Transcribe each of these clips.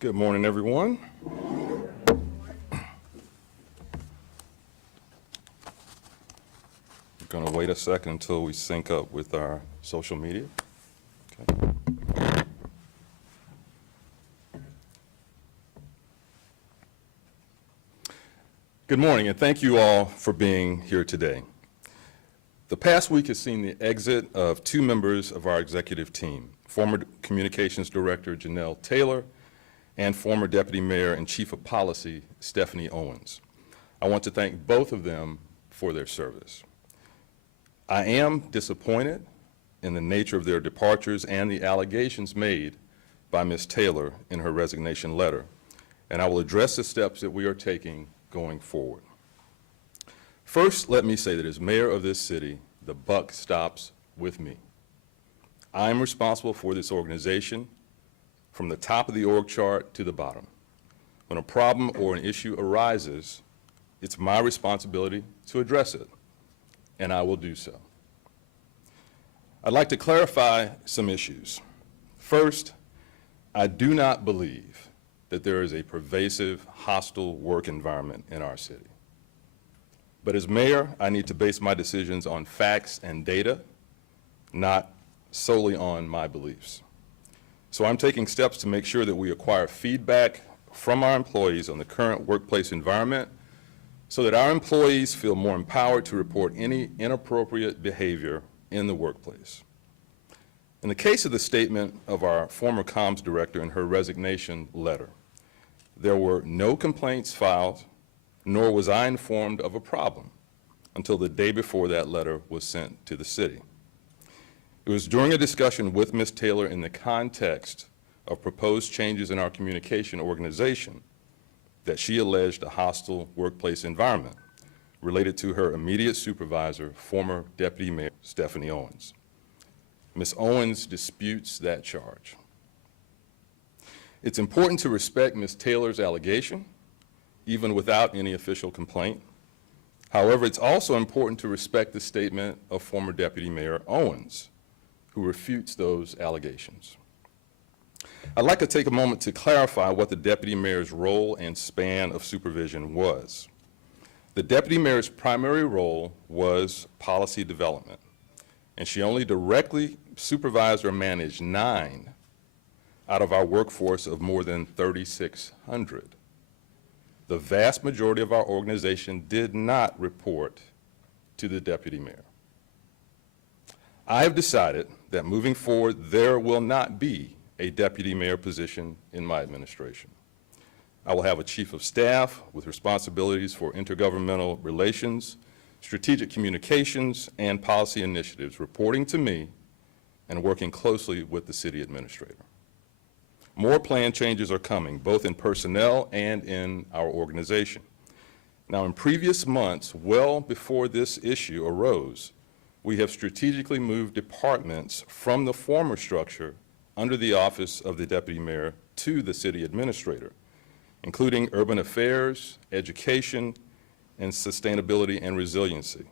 Good morning, everyone. We're going to wait a second until we sync up with our social media. Okay. Good morning, and thank you all for being here today. The past week has seen the exit of two members of our executive team, former Communications Director Janelle Taylor and former Deputy Mayor and Chief of Policy Stephanie Owens. I want to thank both of them for their service. I am disappointed in the nature of their departures and the allegations made by Ms. Taylor in her resignation letter, and I will address the steps that we are taking going forward. First, let me say that as mayor of this city, the buck stops with me. I am responsible for this organization from the top of the org chart to the bottom. When a problem or an issue arises, it's my responsibility to address it, and I will do so. I'd like to clarify some issues. First, I do not believe that there is a pervasive, hostile work environment in our city. But as mayor, I need to base my decisions on facts and data, not solely on my beliefs. So I'm taking steps to make sure that we acquire feedback from our employees on the current workplace environment so that our employees feel more empowered to report any inappropriate behavior in the workplace. In the case of the statement of our former comms director in her resignation letter, there were no complaints filed, nor was I informed of a problem until the day before that letter was sent to the city. It was during a discussion with Ms. Taylor in the context of proposed changes in our communication organization that she alleged a hostile workplace environment related to her immediate supervisor, former Deputy Mayor Stephanie Owens. Ms. Owens disputes that charge. It's important to respect Ms. Taylor's allegation, even without any official complaint. However, it's also important to respect the statement of former Deputy Mayor Owens, who refutes those allegations. I'd like to take a moment to clarify what the Deputy Mayor's role and span of supervision was. The Deputy Mayor's primary role was policy development, and she only directly supervised or managed 9 out of our workforce of more than 3,600. The vast majority of our organization did not report to the Deputy Mayor. I have decided that moving forward, there will not be a Deputy Mayor position in my administration. I will have a Chief of Staff with responsibilities for intergovernmental relations, strategic communications, and policy initiatives reporting to me and working closely with the City Administrator. More plan changes are coming, both in personnel and in our organization. Now, in previous months, well before this issue arose, we have strategically moved departments from the former structure under the office of the Deputy Mayor to the City Administrator, including urban affairs, education, and sustainability and resiliency,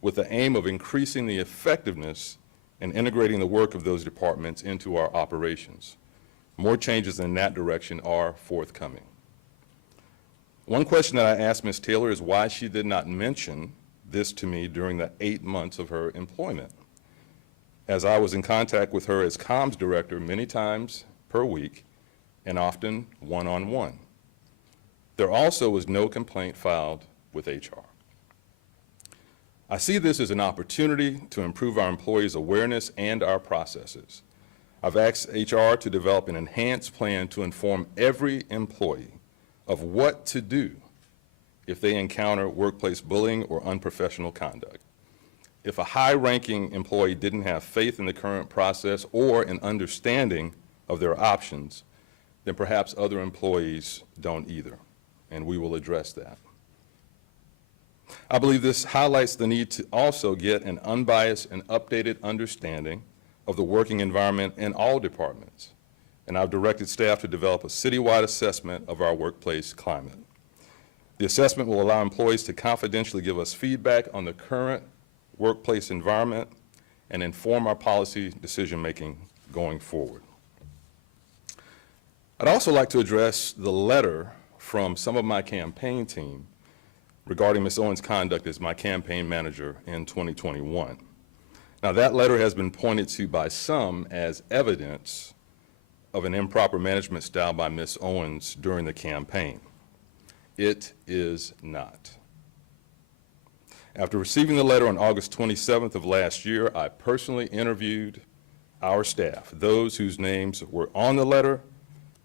with the aim of increasing the effectiveness and integrating the work of those departments into our operations. More changes in that direction are forthcoming. One question that I asked Ms. Taylor is why she did not mention this to me during the 8 months of her employment, as I was in contact with her as comms director many times per week and often one-on-one. There also was no complaint filed with HR. I see this as an opportunity to improve our employees' awareness and our processes. I've asked HR to develop an enhanced plan to inform every employee of what to do if they encounter workplace bullying or unprofessional conduct. If a high-ranking employee didn't have faith in the current process or an understanding of their options, then perhaps other employees don't either, and we will address that. I believe this highlights the need to also get an unbiased and updated understanding of the working environment in all departments, and I've directed staff to develop a citywide assessment of our workplace climate. The assessment will allow employees to confidentially give us feedback on the current workplace environment and inform our policy decision-making going forward. I'd also like to address the letter from some of my campaign team regarding Ms. Owens' conduct as my campaign manager in 2021. Now, that letter has been pointed to by some as evidence of an improper management style by Ms. Owens during the campaign. It is not. After receiving the letter on August 27th of last year, I personally interviewed our staff, those whose names were on the letter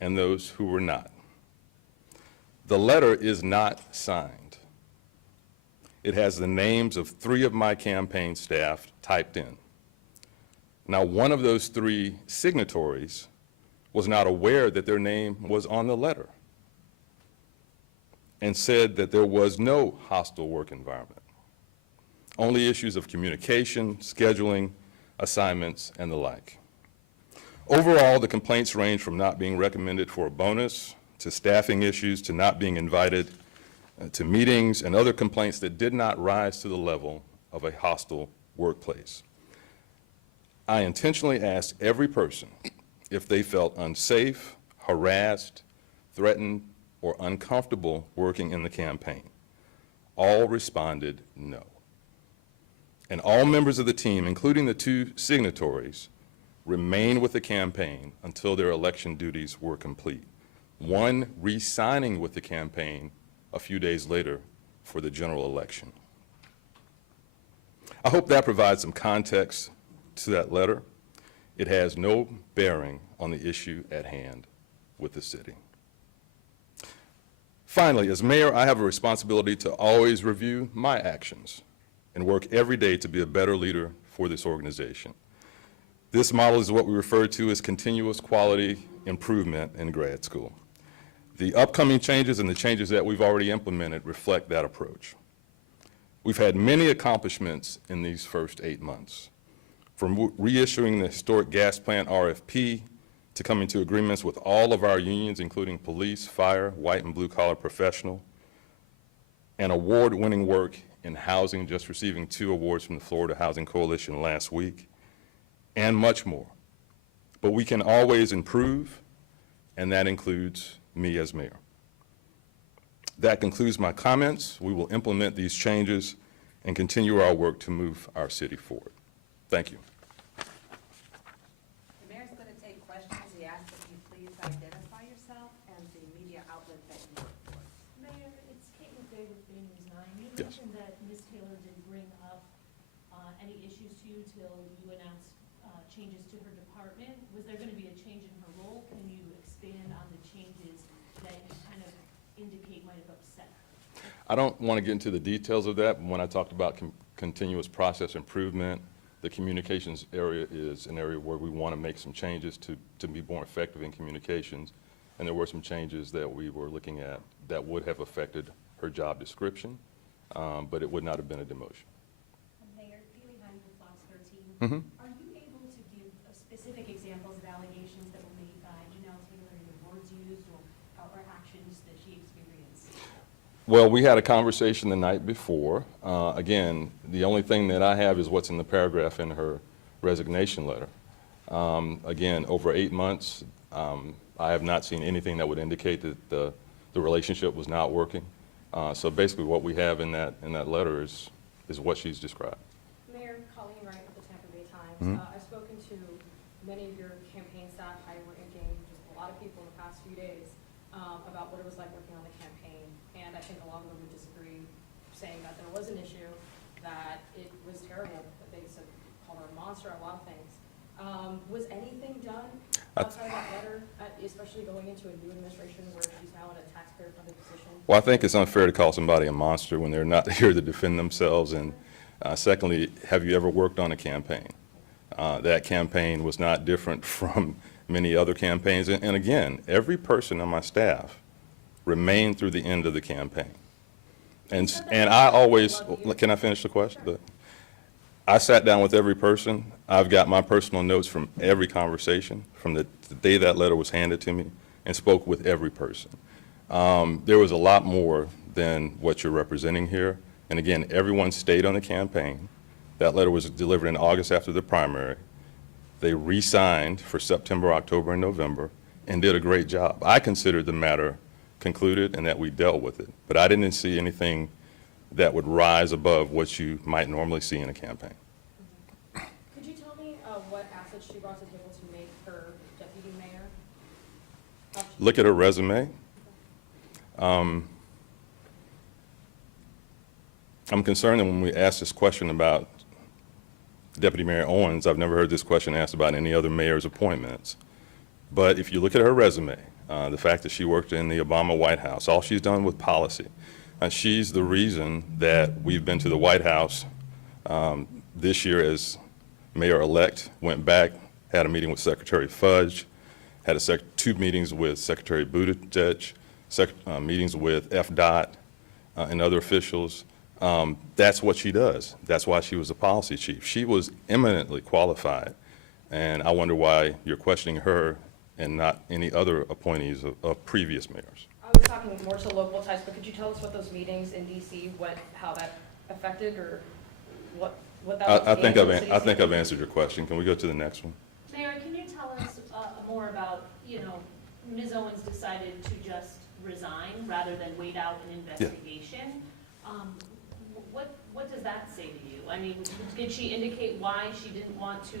and those who were not. The letter is not signed. It has the names of 3 of my campaign staff typed in. Now, one of those 3 signatories was not aware that their name was on the letter and said that there was no hostile work environment, only issues of communication, scheduling, assignments, and the like. Overall, the complaints range from not being recommended for a bonus, to staffing issues, to not being invited to meetings, and other complaints that did not rise to the level of a hostile workplace. I intentionally asked every person if they felt unsafe, harassed, threatened, or uncomfortable working in the campaign. All responded no. And all members of the team, including the 2 signatories, remained with the campaign until their election duties were complete, one re-signing with the campaign a few days later for the general election. I hope that provides some context to that letter. It has no bearing on the issue at hand with the city. Finally, as mayor, I have a responsibility to always review my actions and work every day to be a better leader for this organization. This model is what we refer to as continuous quality improvement in grad school. The upcoming changes and the changes that we've already implemented reflect that approach. We've had many accomplishments in these first 8 months, from reissuing the historic gas plant RFP to coming to agreements with all of our unions, including police, fire, white and blue collar professional, and award-winning work in housing, just receiving 2 awards from the Florida Housing Coalition last week, and much more. But we can always improve, and that includes me as mayor. That concludes my comments. We will implement these changes and continue our work to move our city forward. Thank you. The mayor's going to take questions. He asks that you please identify yourself and the media outlet that you work for. Mayor, it's Kate McVeigh with Bay News 9. You Yes. mentioned that Ms. Taylor didn't bring up any issues to you till you announced changes to her department. Was there going to be a change in her role? Can you expand on the changes that you kind of indicate might have upset her? I don't want to get into the details of that, but when I talked about continuous process improvement, the communications area is an area where we want to make some changes to be more effective in communications. And there were some changes that we were looking at that would have affected her job description, but it would not have been a demotion. Mayor, Haley Heine with Fox 13. Mm-hmm. Are you able to give specific examples of allegations that were made by Janelle Taylor and the words used or actions that she experienced? Well, we had a conversation the night before. Again, the only thing that I have is what's in the paragraph in her resignation letter. Again, over 8 months, I have not seen anything that would indicate that the relationship was not working. So basically what we have in that letter is what she's described. Mayor, Colleen Wright with the Tampa Bay Times. Mhm. I've spoken to many of your campaign staff, high-ranking, just a lot of people in the past few days about what it was like working on the campaign. And I think a lot of them would disagree, saying that there was an issue, that it was terrible, that they said, called her a monster, a lot of things. Was anything done outside of that letter, especially going into a new administration where she's now in a taxpayer-funded position? Well, I think it's unfair to call somebody a monster when they're not here to defend themselves. And secondly, have you ever worked on a campaign? That campaign was not different from many other campaigns. And again, every person on my staff remained through the end of the campaign. And I always, can I finish the question? I sat down with every person. I've got my personal notes from every conversation from the day that letter was handed to me and spoke with every person. There was a lot more than what you're representing here. And again, everyone stayed on the campaign. That letter was delivered in August after the primary. They re-signed for September, October, and November, and did a great job. I considered the matter concluded and that we dealt with it, but I didn't see anything that would rise above what you might normally see in a campaign. Could you tell me what assets she brought to the table to make her deputy mayor? Look at her resume. I'm concerned that when we ask this question about Deputy Mayor Owens, I've never heard this question asked about any other mayor's appointments. But if you look at her resume, the fact that she worked in the Obama White House, all she's done with policy, and she's the reason that we've been to the White House this year as mayor-elect, went back, had a meeting with Secretary Fudge, had two meetings with Secretary Buttigieg, meetings with FDOT and other officials. That's what she does. That's why she was a policy chief. She was eminently qualified, and I wonder why you're questioning her and not any other appointees of previous mayors. I was talking more to local ties, but could you tell us what those meetings in DC, how that affected, or what that was? I think I've answered your question. Can we go to the next one? Mayor, can you tell us more about, Ms. Owens decided to just resign rather than wait out an investigation? What does that say to you? I mean, did she indicate why she didn't want to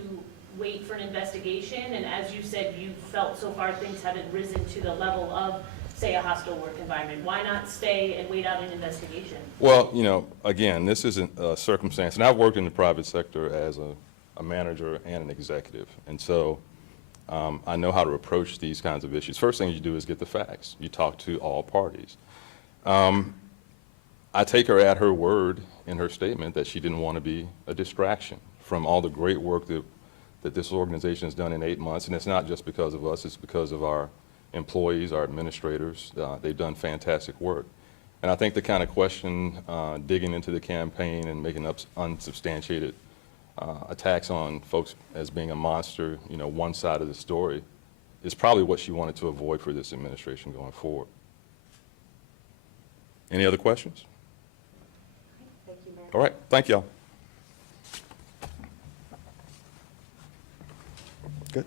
wait for an investigation? And as you said, you felt so far things haven't risen to the level of, say, a hostile work environment. Why not stay and wait out an investigation? Well, again, this isn't a circumstance, and I've worked in the private sector as a manager and an executive, and so I know how to approach these kinds of issues. First thing you do is get the facts. You talk to all parties. I take her at her word in her statement that she didn't want to be a distraction from all the great work that this organization has done in 8 months, and it's not just because of us, it's because of our employees, our administrators. They've done fantastic work. And I think the kind of question, digging into the campaign and making up unsubstantiated attacks on folks as being a monster, one side of the story, is probably what she wanted to avoid for this administration going forward. Any other questions? Thank you, Mayor. All right, thank y'all. Good.